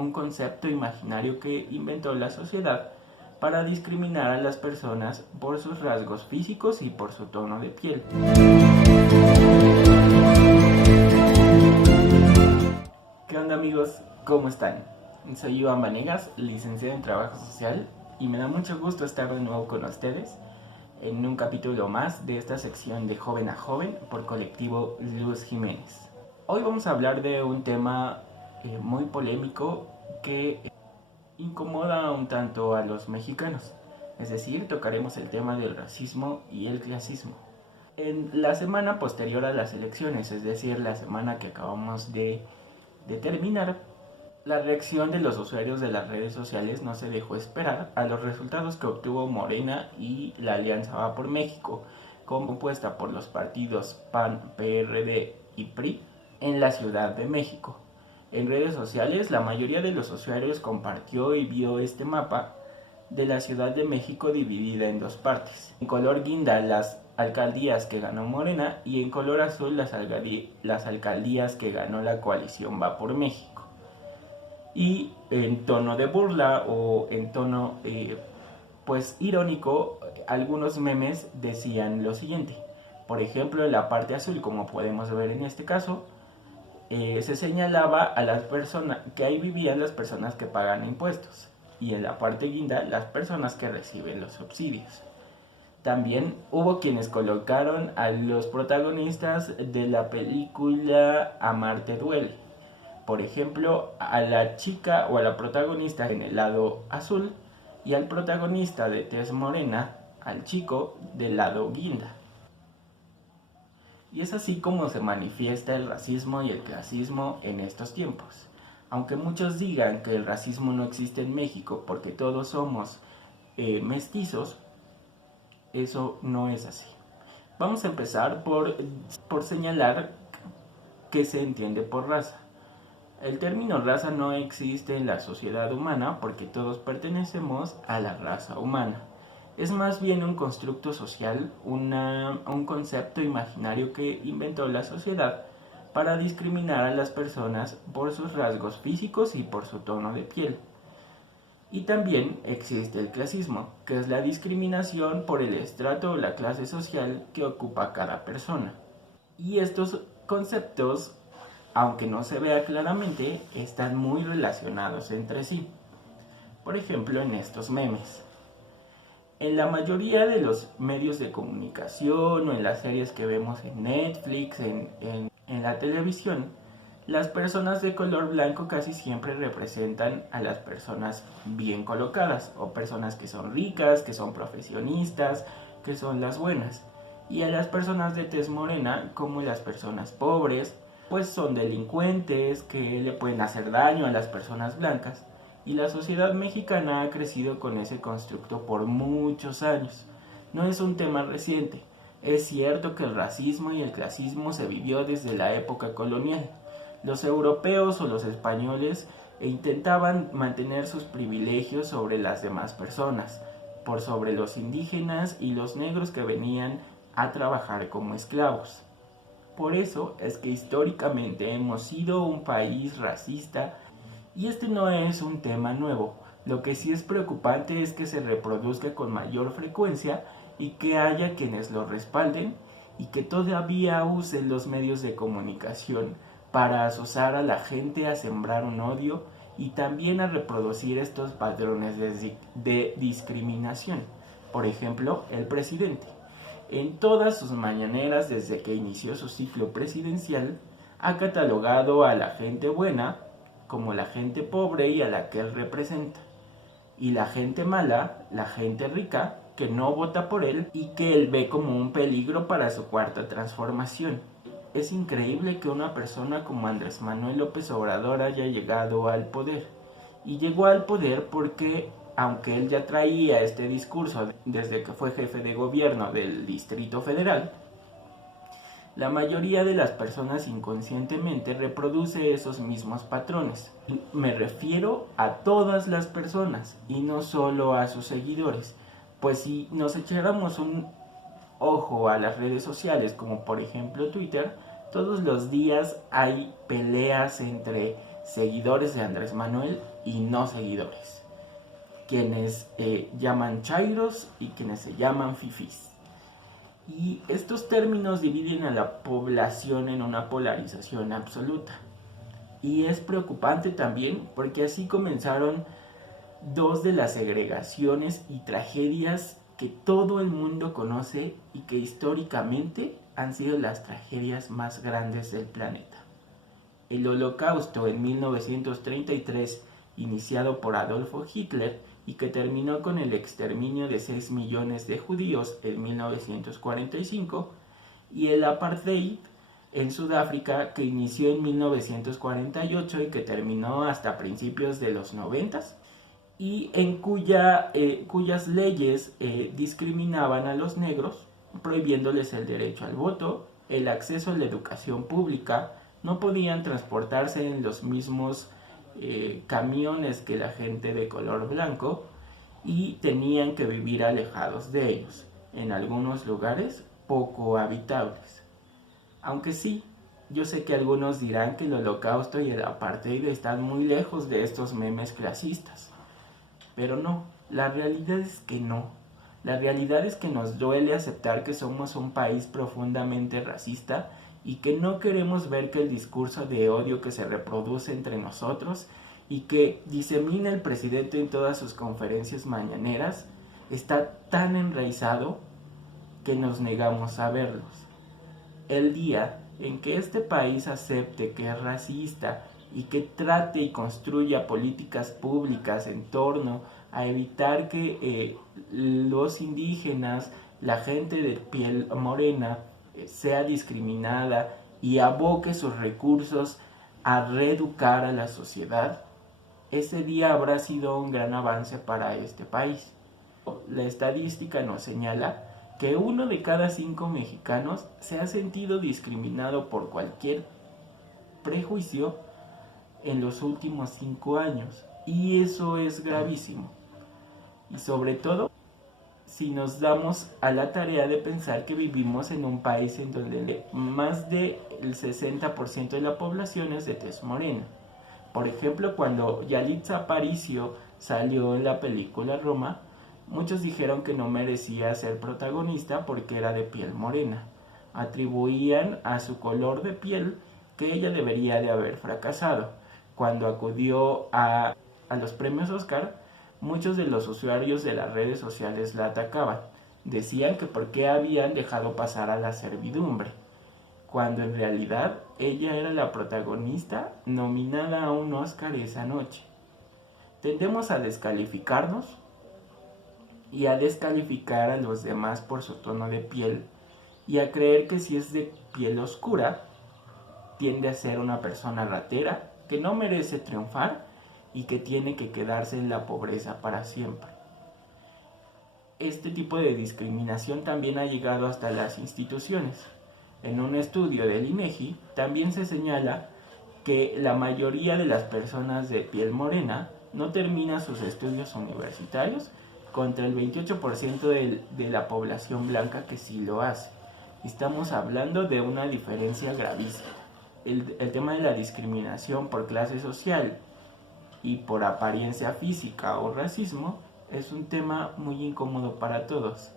un concepto imaginario que inventó la sociedad para discriminar a las personas por sus rasgos físicos y por su tono de piel. ¿Qué onda, amigos? ¿Cómo están? Soy Iván Vanegas, licenciado en Trabajo Social, y me da mucho gusto estar de nuevo con ustedes en un capítulo más de esta sección de Joven a Joven por Colectivo Luz Jiménez. Hoy vamos a hablar de un tema muy polémico que incomoda un tanto a los mexicanos. Es decir, tocaremos el tema del racismo y el clasismo. En la semana posterior a las elecciones, es decir, la semana que acabamos de terminar, la reacción de los usuarios de las redes sociales no se dejó esperar a los resultados que obtuvo Morena y la Alianza Va por México, compuesta por los partidos PAN, PRD y PRI, en la Ciudad de México. En redes sociales, la mayoría de los usuarios compartió y vio este mapa de la Ciudad de México dividida en dos partes. En color guinda, las alcaldías que ganó Morena, y en color azul las alcaldías que ganó la coalición Va por México. Y en tono de burla o en tono pues irónico, algunos memes decían lo siguiente. Por ejemplo, en la parte azul, como podemos ver en este caso, se señalaba a las personas que ahí vivían las personas que pagan impuestos, y en la parte guinda las personas que reciben los subsidios. También hubo quienes colocaron a los protagonistas de la película Amarte Duele. Por ejemplo, a la chica o a la protagonista en el lado azul y al protagonista de tez morena, al chico, del lado guinda. Y es así como se manifiesta el racismo y el clasismo en estos tiempos. Aunque muchos digan que el racismo no existe en México porque todos somos mestizos, eso no es así. Vamos a empezar por señalar qué se entiende por raza. El término raza no existe en la sociedad humana porque todos pertenecemos a la raza humana. Es más bien un constructo social, un concepto imaginario que inventó la sociedad para discriminar a las personas por sus rasgos físicos y por su tono de piel. Y también existe el clasismo, que es la discriminación por el estrato o la clase social que ocupa cada persona. Y estos conceptos, aunque no se vea claramente, están muy relacionados entre sí. Por ejemplo, en estos memes. En la mayoría de los medios de comunicación o en las series que vemos en Netflix, en la televisión, las personas de color blanco casi siempre representan a las personas bien colocadas, o personas que son ricas, que son profesionistas, que son las buenas. Y a las personas de tez morena, como las personas pobres, pues son delincuentes que le pueden hacer daño a las personas blancas. Y la sociedad mexicana ha crecido con ese constructo por muchos años. No es un tema reciente. Es cierto que el racismo y el clasismo se vivió desde la época colonial. Los europeos o los españoles intentaban mantener sus privilegios sobre las demás personas, por sobre los indígenas y los negros que venían a trabajar como esclavos. Por eso es que históricamente hemos sido un país racista, y este no es un tema nuevo. Lo que sí es preocupante es que se reproduzca con mayor frecuencia y que haya quienes lo respalden y que todavía usen los medios de comunicación para azuzar a la gente a sembrar un odio y también a reproducir estos patrones de discriminación. Por ejemplo, el presidente. En todas sus mañaneras desde que inició su ciclo presidencial, ha catalogado a la gente buena como la gente pobre y a la que él representa, y la gente mala, la gente rica, que no vota por él y que él ve como un peligro para su cuarta transformación. Es increíble que una persona como Andrés Manuel López Obrador haya llegado al poder. Y llegó al poder porque, aunque él ya traía este discurso desde que fue jefe de gobierno del Distrito Federal, la mayoría de las personas inconscientemente reproduce esos mismos patrones. Me refiero a todas las personas y no solo a sus seguidores. Pues si nos echáramos un ojo a las redes sociales, como por ejemplo Twitter, todos los días hay peleas entre seguidores de Andrés Manuel y no seguidores, quienes llaman chairos y quienes se llaman fifís. Y estos términos dividen a la población en una polarización absoluta. Y es preocupante también porque así comenzaron dos de las segregaciones y tragedias que todo el mundo conoce y que históricamente han sido las tragedias más grandes del planeta. El Holocausto en 1933, iniciado por Adolfo Hitler y que terminó con el exterminio de 6 millones de judíos en 1945, y el Apartheid en Sudáfrica, que inició en 1948 y que terminó hasta principios de los 90, y en cuyas leyes discriminaban a los negros, prohibiéndoles el derecho al voto, el acceso a la educación pública, no podían transportarse en los mismos camiones que la gente de color blanco y tenían que vivir alejados de ellos, en algunos lugares poco habitables. Aunque sí, yo sé que algunos dirán que el Holocausto y el Apartheid están muy lejos de estos memes clasistas, pero no, la realidad es que no. La realidad es que nos duele aceptar que somos un país profundamente racista y que no queremos ver que el discurso de odio que se reproduce entre nosotros y que disemina el presidente en todas sus conferencias mañaneras está tan enraizado que nos negamos a verlos. El día en que este país acepte que es racista y que trate y construya políticas públicas en torno a evitar que los indígenas, la gente de piel morena, sea discriminada y aboque sus recursos a reeducar a la sociedad, ese día habrá sido un gran avance para este país. La estadística nos señala que 1 de cada 5 mexicanos se ha sentido discriminado por cualquier prejuicio en los últimos 5 años, y eso es gravísimo. Y sobre todo si nos damos a la tarea de pensar que vivimos en un país en donde más del 60% de la población es de tez morena. Por ejemplo, cuando Yalitza Aparicio salió en la película Roma, muchos dijeron que no merecía ser protagonista porque era de piel morena. Atribuían a su color de piel que ella debería de haber fracasado. Cuando acudió a los premios Oscar, muchos de los usuarios de las redes sociales la atacaban. Decían que por qué habían dejado pasar a la servidumbre, cuando en realidad ella era la protagonista nominada a un Oscar esa noche. Tendemos a descalificarnos y a descalificar a los demás por su tono de piel y a creer que si es de piel oscura, tiende a ser una persona ratera que no merece triunfar y que tiene que quedarse en la pobreza para siempre. Este tipo de discriminación también ha llegado hasta las instituciones. En un estudio del INEGI también se señala que la mayoría de las personas de piel morena no termina sus estudios universitarios, contra el 28% de la población blanca que sí lo hace. Estamos hablando de una diferencia gravísima. El tema de la discriminación por clase social y por apariencia física o racismo es un tema muy incómodo para todos,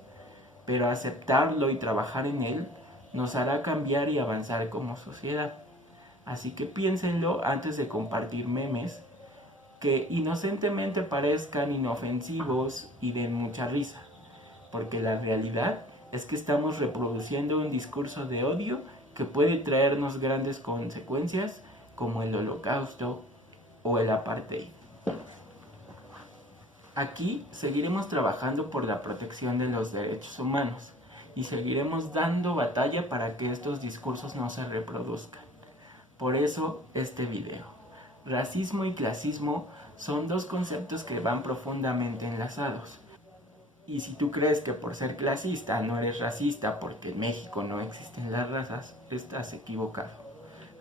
pero aceptarlo y trabajar en él nos hará cambiar y avanzar como sociedad. Así que piénsenlo antes de compartir memes que inocentemente parezcan inofensivos y den mucha risa, porque la realidad es que estamos reproduciendo un discurso de odio que puede traernos grandes consecuencias como el Holocausto o el Apartheid. Aquí seguiremos trabajando por la protección de los derechos humanos y seguiremos dando batalla para que estos discursos no se reproduzcan. Por eso este video. Racismo y clasismo son dos conceptos que van profundamente enlazados. Y si tú crees que por ser clasista no eres racista porque en México no existen las razas, estás equivocado.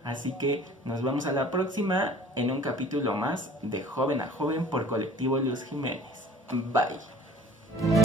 Así que nos vemos a la próxima en un capítulo más de Joven a Joven por Colectivo Luz Jiménez. Bye.